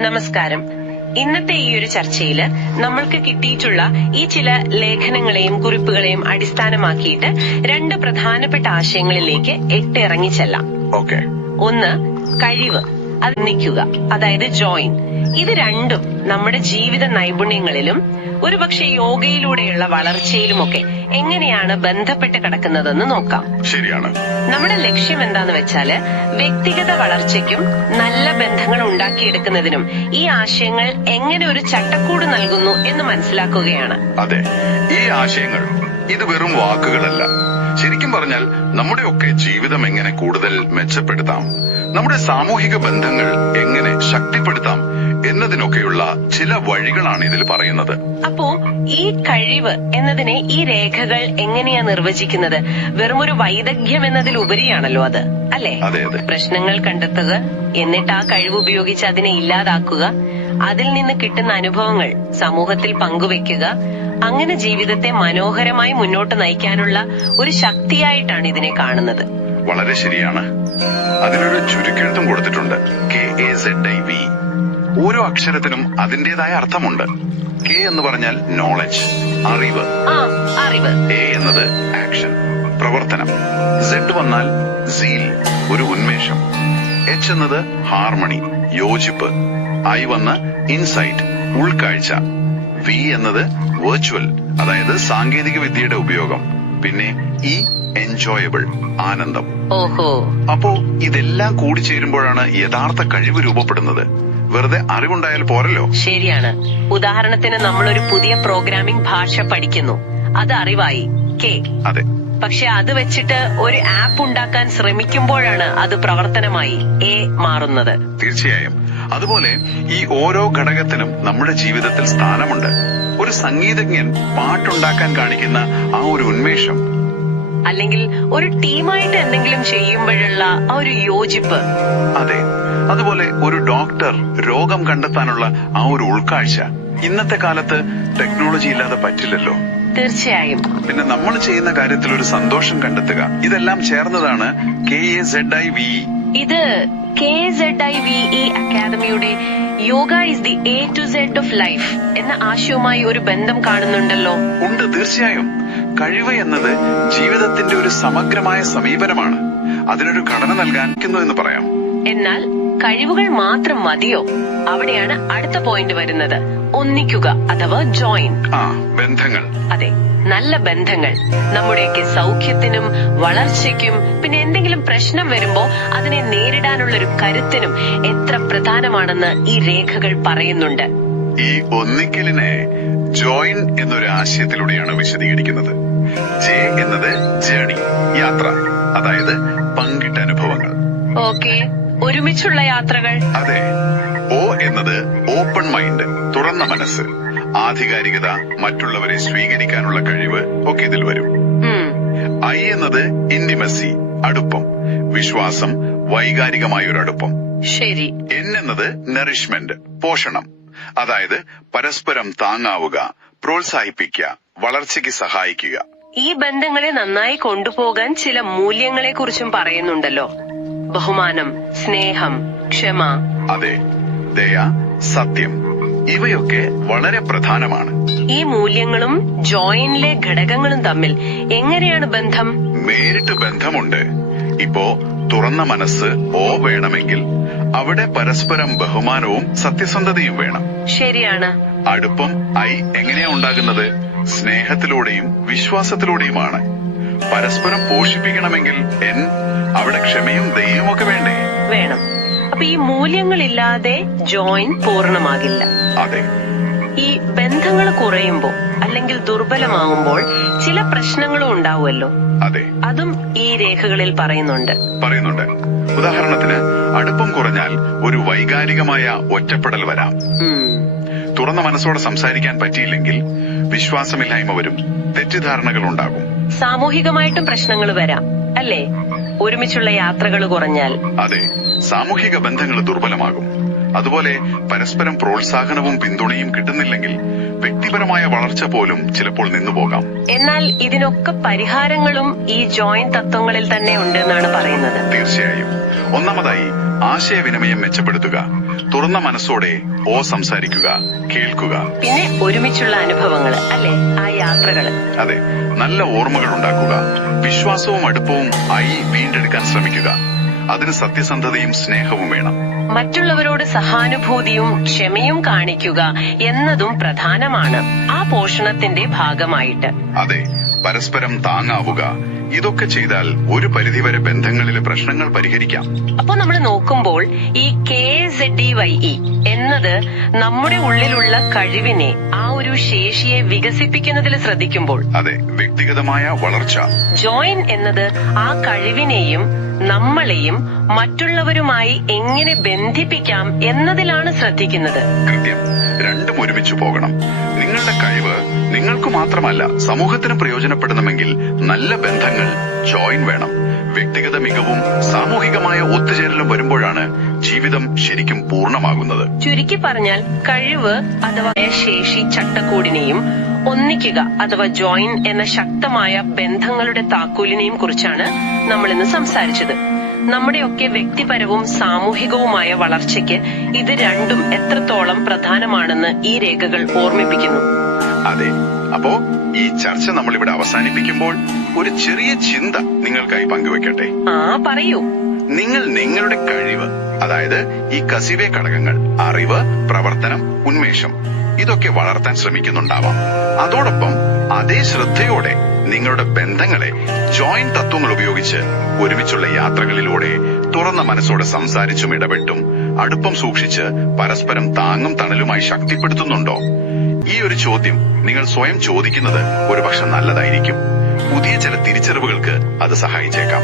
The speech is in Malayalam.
നമസ്കാരം. ഇന്നത്തെ ഈ ഒരു ചർച്ചയില് നമ്മൾക്ക് കിട്ടിയിട്ടുള്ള ഈ ചില ലേഖനങ്ങളെയും കുറിപ്പുകളെയും അടിസ്ഥാനമാക്കിയിട്ട് രണ്ട് പ്രധാനപ്പെട്ട ആശയങ്ങളിലേക്ക് ഇറങ്ങിച്ചെല്ലാം. ഒന്ന്, കഴിവ്, അത് നിൽക്കുക, അതായത് ജോയിൻ. ഇത് രണ്ടും നമ്മുടെ ജീവിത നൈപുണ്യങ്ങളിലും ഒരുപക്ഷെ യോഗയിലൂടെയുള്ള വളർച്ചയിലുമൊക്കെ എങ്ങനെയാണ് ബന്ധപ്പെട്ട് കിടക്കുന്നതെന്ന് നോക്കാം. ശരിയാണ്. നമ്മുടെ ലക്ഷ്യം എന്താന്ന് വെച്ചാല് വ്യക്തിഗത വളർച്ചയ്ക്കും നല്ല ബന്ധങ്ങൾ ഉണ്ടാക്കിയെടുക്കുന്നതിനും ഈ ആശയങ്ങൾ എങ്ങനെ ഒരു ചട്ടക്കൂട് നൽകുന്നു എന്ന് മനസ്സിലാക്കുകയാണ്. അതെ, ഈ ആശയങ്ങൾ ഇത് വെറും വാക്കുകളല്ല. ശരിക്കും പറഞ്ഞാൽ നമ്മുടെയൊക്കെ ജീവിതം എങ്ങനെ കൂടുതൽ മെച്ചപ്പെടുത്താം, നമ്മുടെ സാമൂഹിക ബന്ധങ്ങൾ എങ്ങനെ ശക്തിപ്പെടുത്താം എന്നതിനൊക്കെയുള്ള ചില വഴികളാണ് ഇതിൽ പറയുന്നത്. അപ്പോ ഈ കഴിവ് എന്നതിനെ ഈ രേഖകൾ എങ്ങനെയാ നിർവചിക്കുന്നത്? വെറുമൊരു വൈദഗ്ധ്യം എന്നതിലുപരിയാണല്ലോ അത്, അല്ലേ? അതെ അതെ. പ്രശ്നങ്ങൾ കണ്ടെത്തുക, എന്നിട്ട് ആ കഴിവ് ഉപയോഗിച്ച് അതിനെ ഇല്ലാതാക്കുക, അതിൽ നിന്ന് കിട്ടുന്ന അനുഭവങ്ങൾ സമൂഹത്തിൽ പങ്കുവെക്കുക, അങ്ങനെ ജീവിതത്തെ മനോഹരമായി മുന്നോട്ട് നയിക്കാനുള്ള ഒരു ശക്തിയായിട്ടാണ് ഇതിനെ കാണുന്നത്. വളരെ ശരിയാണ്. അതിനൊരു ചുരുക്കെഴുത്തും കൊടുത്തിട്ടുണ്ട്, KAZIV. ഓരോ അക്ഷരത്തിനും അതിന്റേതായ അർത്ഥമുണ്ട്. കെ എന്ന് പറഞ്ഞാൽ നോളജ്, അറിവ്. എ എന്നത് ആക്ഷൻ, പ്രവർത്തനം. Z വന്നാൽ സീൽ, ഒരു ഉന്മേഷം. H എന്നത് ഹാർമണി, യോജിപ്പ്. I വന്ന് ഇൻസൈറ്റ്, ഉൾക്കാഴ്ച. V എന്നത് വെർച്വൽ, അതായത് സാങ്കേതിക വിദ്യയുടെ ഉപയോഗം. പിന്നെ എൻജോയബിൾ, ആനന്ദം. ഓഹോ. അപ്പോ ഇതെല്ലാം കൂടിച്ചേരുമ്പോഴാണ് യഥാർത്ഥ കഴിവ് രൂപപ്പെടുന്നത്. വെറുതെ അറിവുണ്ടായാൽ പോരല്ലോ. ശരിയാണ്. ഉദാഹരണത്തിന് നമ്മളൊരു പുതിയ പ്രോഗ്രാമിംഗ് ഭാഷ പഠിക്കുന്നു, അത് അറിവായി, കെ. അതെ. പക്ഷെ അത് വെച്ചിട്ട് ഒരു ആപ്പ് ഉണ്ടാക്കാൻ ശ്രമിക്കുമ്പോഴാണ് അത് പ്രവർത്തനമായി, എ മാറുന്നത്. തീർച്ചയായും. അതുപോലെ ഈ ഓരോ ഘടകത്തിനും നമ്മുടെ ജീവിതത്തിൽ സ്ഥാനമുണ്ട്. ഒരു സംഗീതജ്ഞൻ പാട്ടുണ്ടാക്കാൻ കാണിക്കുന്ന ആ ഒരു ഉന്മേഷം, അല്ലെങ്കിൽ ഒരു ടീമായിട്ട് എന്തെങ്കിലും ചെയ്യുമ്പോഴുള്ള ആ ഒരു യോജിപ്പ്. അതെ. അതുപോലെ ഒരു ഡോക്ടർ രോഗം കണ്ടെത്താനുള്ള ആ ഒരു ഉൾക്കാഴ്ച. ഇന്നത്തെ കാലത്ത് ടെക്നോളജി ഇല്ലാതെ പറ്റില്ലല്ലോ. തീർച്ചയായും. പിന്നെ നമ്മൾ ചെയ്യുന്ന കാര്യത്തിൽ ഒരു സന്തോഷം കണ്ടെത്തുക. ഇതെല്ലാം ചേർന്നതാണ് KAZIV. ഇത് KAZIVE അക്കാദമിയുടെ yoga is the A to Z of life എന്ന ആശയവുമായി ഒരു ബന്ധം കാണുന്നുണ്ടല്ലോ. ഉണ്ട്, തീർച്ചയായും. കഴിവ് എന്നത് ജീവിതത്തിന്റെ ഒരു സമഗ്രമായ സമീപനമാണ്. അതിനൊരു ഘടന നൽകാനിരിക്കുന്നു എന്ന് പറയാം. എന്നാൽ കഴിവുകൾ മാത്രം മതിയോ? അവിടെയാണ് അടുത്ത പോയിന്റ് വരുന്നത്, ഒന്നിക്കുക അഥവാ ജോയിൻ. ബന്ധങ്ങൾ. അതെ, നല്ല ബന്ധങ്ങൾ നമ്മുടെയൊക്കെ സൗഖ്യത്തിനും വളർച്ചയ്ക്കും പിന്നെ എന്തെങ്കിലും പ്രശ്നം വരുമ്പോ അതിനെ നേരിടാനുള്ളൊരു കരുത്തിനും എത്ര പ്രധാനമാണെന്ന് ഈ രേഖകൾ പറയുന്നുണ്ട്. ഈ ഒന്നിക്കലിനെ ജോയിൻ എന്നൊരു ആശയത്തിലൂടെയാണ് വിശദീകരിക്കുന്നത്. ജെ എന്നത് ജേണി, യാത്ര, അതായത് പങ്കിട്ട അനുഭവങ്ങൾ. ഓക്കെ, ഒരുമിച്ചുള്ള യാത്രകൾ. അതെ. O എന്നത് ഓപ്പൺ മൈൻഡ്, തുറന്ന മനസ്സ്, ആധികാരികത, മറ്റുള്ളവരെ സ്വീകരിക്കാനുള്ള കഴിവ് ഒക്കെ ഇതിൽ വരും. I എന്നത് ഇന്റിമസി, അടുപ്പം, വിശ്വാസം, വൈകാരികമായൊരു അടുപ്പം. ശരി. N എന്നത് നറിഷ്മെന്റ്, പോഷണം, അതായത് പരസ്പരം താങ്ങാവുക, പ്രോത്സാഹിപ്പിക്കുക, വളർച്ചയ്ക്ക് സഹായിക്കുക. ഈ ബന്ധങ്ങളെ നന്നായി കൊണ്ടുപോകാൻ ചില മൂല്യങ്ങളെ കുറിച്ചും പറയുന്നുണ്ടല്ലോ. ബഹുമാനം, സ്നേഹം, ക്ഷമ. അതെ. ദയ, സത്യം, ഇവയൊക്കെ വളരെ പ്രധാനമാണ്. ഈ മൂല്യങ്ങളും ജോയിനിലെ ഘടകങ്ങളും തമ്മിൽ എങ്ങനെയാണ് ബന്ധം? നേരിട്ട് ബന്ധമുണ്ട്. ഇപ്പോ തുറന്ന മനസ്സ് O വേണമെങ്കിൽ അവിടെ പരസ്പരം ബഹുമാനവും സത്യസന്ധതയും വേണം. ശരിയാണ്. അടുപ്പം I എങ്ങനെയാ ഉണ്ടാകുന്നത്? സ്നേഹത്തിലൂടെയും വിശ്വാസത്തിലൂടെയുമാണ്. പരസ്പരം പോഷിപ്പിക്കണമെങ്കിൽ N അവിടെ ക്ഷമയും ദയയും ഒക്കെ വേണ്ടേ? വേണം. അപ്പൊ ഈ മൂല്യങ്ങളില്ലാതെ ജോയിൻ പൂർണ്ണമാകില്ല. അതെ. ഈ ബന്ധങ്ങൾ കുറയുമ്പോൾ അല്ലെങ്കിൽ ദുർബലമാകുമ്പോൾ ചില പ്രശ്നങ്ങളും ഉണ്ടാവുമല്ലോ. അതെ. അതും ഈ രേഖകളിൽ പറയുന്നുണ്ട്. ഉദാഹരണത്തിന് അടുപ്പം കുറഞ്ഞാൽ ഒരു വൈകാരികമായ ഒറ്റപ്പെടൽ വരാം. തുറന്ന മനസ്സോടെ സംസാരിക്കാൻ പറ്റിയില്ലെങ്കിൽ വിശ്വാസമില്ലായ്മ വരും, തെറ്റിദ്ധാരണകൾ ഉണ്ടാകും. സാമൂഹികമായിട്ടും പ്രശ്നങ്ങൾ വരാം. അല്ലേ? ഒരുമിച്ചുള്ള യാത്രകൾ കുറഞ്ഞാൽ അതെ, സാമൂഹിക ബന്ധങ്ങൾ ദുർബലമാകും. അതുപോലെ പരസ്പരം പ്രോത്സാഹനവും പിന്തുണയും കിട്ടുന്നില്ലെങ്കിൽ വ്യക്തിപരമായ വളർച്ച പോലും ചിലപ്പോൾ നിന്നുപോകാം. എന്നാൽ ഇതിനൊക്കെ പരിഹാരങ്ങളും ഈ ജോയിന്റ് തത്വങ്ങളിൽ തന്നെ ഉണ്ട് എന്നാണ് പറയുന്നത്. തീർച്ചയായും. ഒന്നാമതായി ആശയവിനിമയം മെച്ചപ്പെടുത്തുക, തുറന്ന മനസ്സോടെ സംസാരിക്കുക, കേൾക്കുക. പിന്നെ ഒരുമിച്ചുള്ള അനുഭവങ്ങൾ, അല്ലെ, ആ യാത്രകൾ. അതെ, നല്ല ഓർമ്മകൾ ഉണ്ടാക്കുക, വിശ്വാസവും അടുപ്പവും ആയി വീണ്ടെടുക്കാൻ ശ്രമിക്കുക. അതിന് സത്യസന്ധതയും സ്നേഹവും വേണം. മറ്റുള്ളവരോട് സഹാനുഭൂതിയും ക്ഷമയും കാണിക്കുക എന്നതും പ്രധാനമാണ് ആ പോഷണത്തിന്റെ ഭാഗമായിട്ട്. അതെ, പരസ്പരം താങ്ങാവുക. ഇതൊക്കെ ചെയ്താൽ ഒരു പരിധിവരെ ബന്ധങ്ങളിലെ പ്രശ്നങ്ങൾ പരിഹരിക്കാം. അപ്പൊ നമ്മൾ നോക്കുമ്പോൾ ഈ KZDYE എന്നത് നമ്മുടെ ഉള്ളിലുള്ള കഴിവിനെ, ആ ഒരു ശേഷിയെ വികസിപ്പിക്കുന്നതിൽ ശ്രദ്ധിക്കുമ്പോൾ, അതെ, വ്യക്തിഗതമായ വളർച്ച. ജോയിൻ എന്നത് ആ കഴിവിനെയും നമ്മളെയും മറ്റുള്ളവരുമായി എങ്ങനെ ബന്ധിപ്പിക്കാം എന്നതിലാണ് ശ്രദ്ധിക്കുന്നത്. കൃത്യം. രണ്ടും ഒരുമിച്ച് പോകണം. നിങ്ങളുടെ കഴിവ് നിങ്ങൾക്ക് മാത്രമല്ല സമൂഹത്തിന് പ്രയോജനപ്പെടണമെങ്കിൽ നല്ല ബന്ധങ്ങൾ, ജോയിൻ വേണം. വ്യക്തിഗത മികവും സാമൂഹികമായ ഒത്തുചേരലും വരുമ്പോഴാണ് ജീവിതം ശരിക്കും പൂർണ്ണമാകുന്നത്. ചുരുക്കി പറഞ്ഞാൽ കഴിവ് അഥവാ ശേഷി ചട്ടക്കൂടിനെയും ഒന്നിക്കുക അഥവാ ജോയിൻ എന്ന ശക്തമായ ബന്ധങ്ങളുടെ താക്കോലിനെയും കുറിച്ചാണ് നമ്മൾ ഇന്ന് സംസാരിച്ചത്. നമ്മുടെയൊക്കെ വ്യക്തിപരവും സാമൂഹികവുമായ വളർച്ചയ്ക്ക് ഇത് രണ്ടും എത്രത്തോളം പ്രധാനമാണെന്ന് ഈ രേഖകൾ ഓർമ്മിപ്പിക്കുന്നു. അതെ, അപ്പോ ഈ ചർച്ച നമ്മളിവിടെ അവസാനിപ്പിക്കുമ്പോൾ ഒരു ചെറിയ ചിന്ത നിങ്ങൾക്കായി പങ്കുവെക്കട്ടെ. പറയൂ. നിങ്ങൾ നിങ്ങളുടെ കഴിവ്, അതായത് ഈ കസിവേ ഘടകങ്ങൾ, അറിവ്, പ്രവർത്തനം, ഉന്മേഷം, ഇതൊക്കെ വളർത്താൻ ശ്രമിക്കുന്നുണ്ടാവാം. അതോടൊപ്പം അതേ ശ്രദ്ധയോടെ നിങ്ങളുടെ ബന്ധങ്ങളെ ജോയിന്റ് തത്വങ്ങൾ ഉപയോഗിച്ച് ഒരുമിച്ചുള്ള യാത്രകളിലൂടെ തുറന്ന മനസ്സോടെ സംസാരിച്ചും ഇടപെട്ടും അടുപ്പം സൂക്ഷിച്ച് പരസ്പരം താങ്ങും തണലുമായി ശക്തിപ്പെടുത്തുന്നുണ്ടോ? ഈ ഒരു ചോദ്യം നിങ്ങൾ സ്വയം ചോദിക്കുന്നത് ഒരുപക്ഷെ നല്ലതായിരിക്കും. പുതിയ ചില തിരിച്ചറിവുകൾക്ക് അത് സഹായിച്ചേക്കാം.